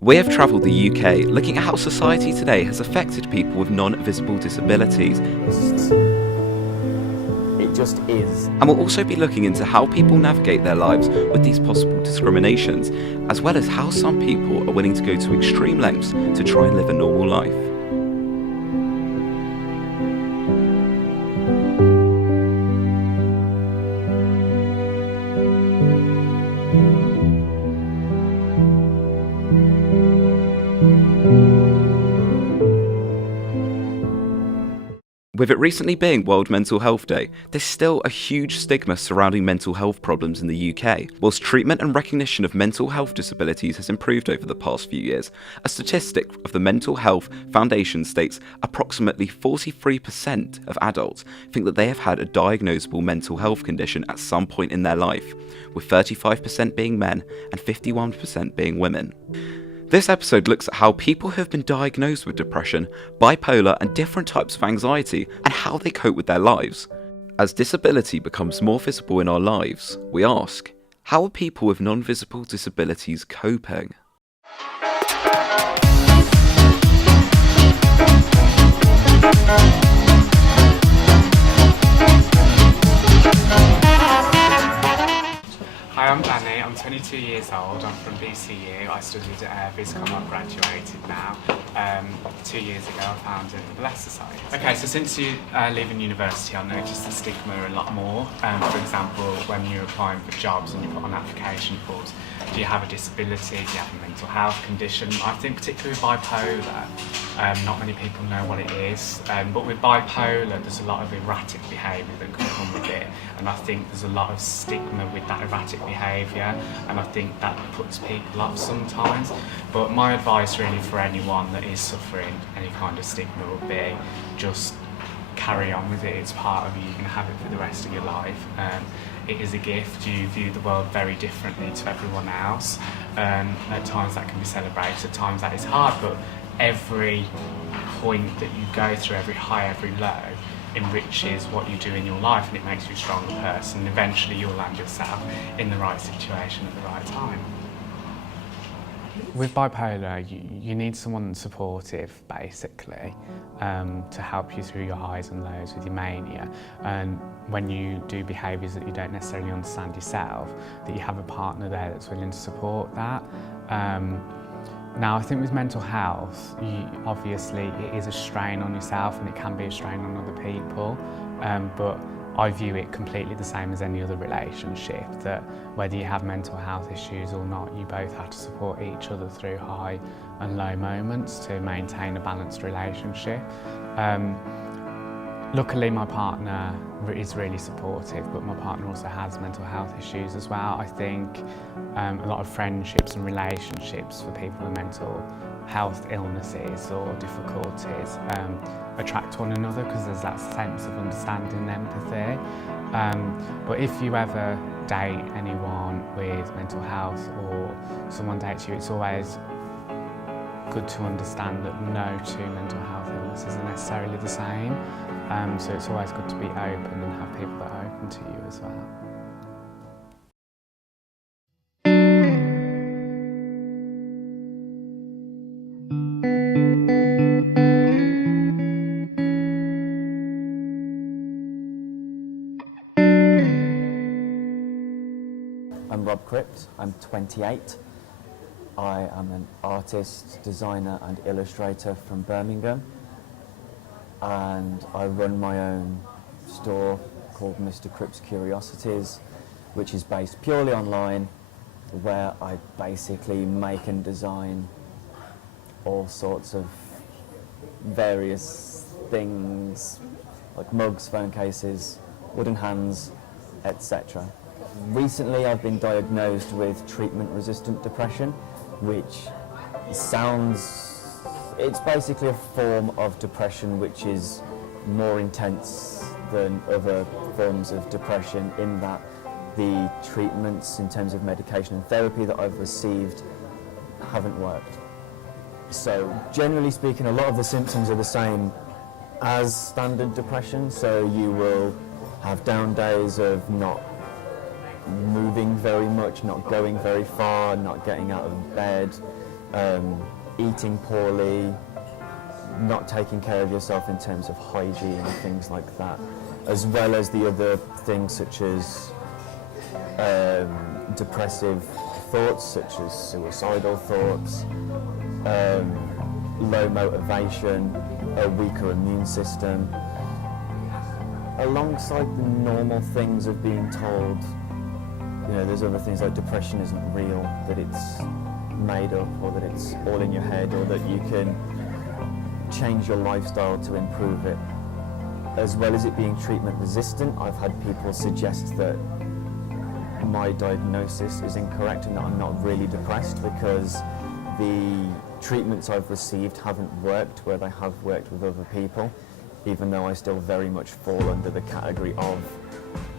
We have travelled the UK looking at how society today has affected people with non-visible disabilities. It just is. And we'll also be looking into how people navigate their lives with these possible discriminations, as well as how some people are willing to go to extreme lengths to try and live a normal life. With it recently being World Mental Health Day, there's still a huge stigma surrounding mental health problems in the UK. Whilst treatment and recognition of mental health disabilities has improved over the past few years, a statistic of the Mental Health Foundation states approximately 43% of adults think that they have had a diagnosable mental health condition at some point in their life, with 35% being men and 51% being women. This episode looks at how people who have been diagnosed with depression, bipolar and different types of anxiety and how they cope with their lives. As disability becomes more visible in our lives, we ask, how are people with non-visible disabilities coping? Hi, I'm Danny, I'm 22 years old, I'm from BCU, I studied at Viscom, I've graduated now. 2 years ago I founded the Bless Society. Okay, so since you leaving university I've noticed the stigma a lot more. For example, when you're applying for jobs and you put on application forms, do you have a disability, do you have a mental health condition? I think particularly with bipolar, not many people know what it is, but with bipolar there's a lot of erratic behaviour that can come with it, and I think there's a lot of stigma with that erratic behaviour, and I think that puts people off sometimes. But my advice really for anyone that is suffering any kind of stigma would be just carry on with it. It's part of you, you're going to have it for the rest of your life. It is a gift, you view the world very differently to everyone else. At times that can be celebrated, at times that is hard, but every point that you go through, every high, every low, enriches what you do in your life, and it makes you a stronger person. Eventually you'll land yourself in the right situation at the right time. With bipolar, you need someone supportive, basically, to help you through your highs and lows with your mania. And when you do behaviours that you don't necessarily understand yourself, that you have a partner there that's willing to support that. Now, I think with mental health, obviously it is a strain on yourself and it can be a strain on other people, but I view it completely the same as any other relationship, that whether you have mental health issues or not, you both have to support each other through high and low moments to maintain a balanced relationship. Luckily my partner is really supportive, but my partner also has mental health issues as well. I think a lot of friendships and relationships for people with mental health illnesses or difficulties attract one another because there's that sense of understanding and empathy. But if you ever date anyone with mental health or someone dates you, it's always good to understand that no two mental health illnesses are necessarily the same. So it's always good to be open and have people that are open to you as well. I'm Rob Crypt, I'm 28. I am an artist, designer and illustrator from Birmingham, and I run my own store called Mr. Crypt's Curiosities, which is based purely online, where I basically make and design all sorts of various things like mugs, phone cases, wooden hands, etc. Recently I've been diagnosed with treatment-resistant depression, which it's basically a form of depression which is more intense than other forms of depression, in that the treatments in terms of medication and therapy that I've received haven't worked. So generally speaking, a lot of the symptoms are the same as standard depression, so you will have down days of not moving very much, not going very far, not getting out of bed. eating poorly, not taking care of yourself in terms of hygiene and things like that, as well as the other things such as depressive thoughts, such as suicidal thoughts, low motivation, a weaker immune system, alongside the normal things of being told, you know, there's other things like depression isn't real, that it's made up, or that it's all in your head, or that you can change your lifestyle to improve it. As well as it being treatment resistant, I've had people suggest that my diagnosis is incorrect and that I'm not really depressed because the treatments I've received haven't worked where they have worked with other people, even though I still very much fall under the category of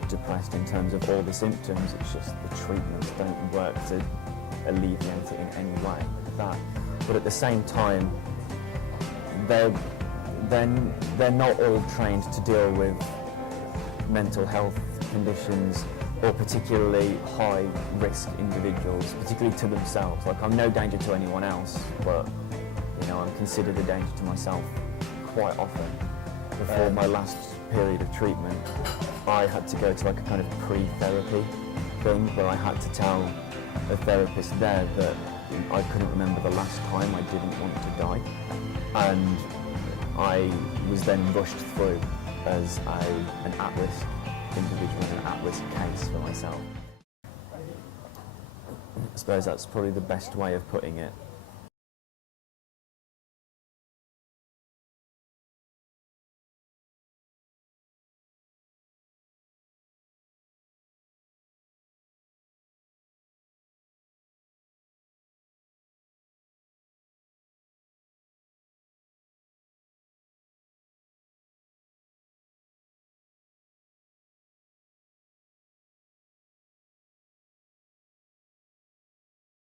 depressed in terms of all the symptoms. It's just the treatments don't work to alleviate it in any way like that. But at the same time, they're not all trained to deal with mental health conditions or particularly high risk individuals, particularly to themselves. Like, I'm no danger to anyone else, but you know, I'm considered a danger to myself quite often. Before my last period of treatment, I had to go to like a kind of pre-therapy thing where I had to tell a therapist there that I couldn't remember the last time I didn't want to die, and I was then rushed through as an at-risk individual, an at-risk case for myself. I suppose that's probably the best way of putting it.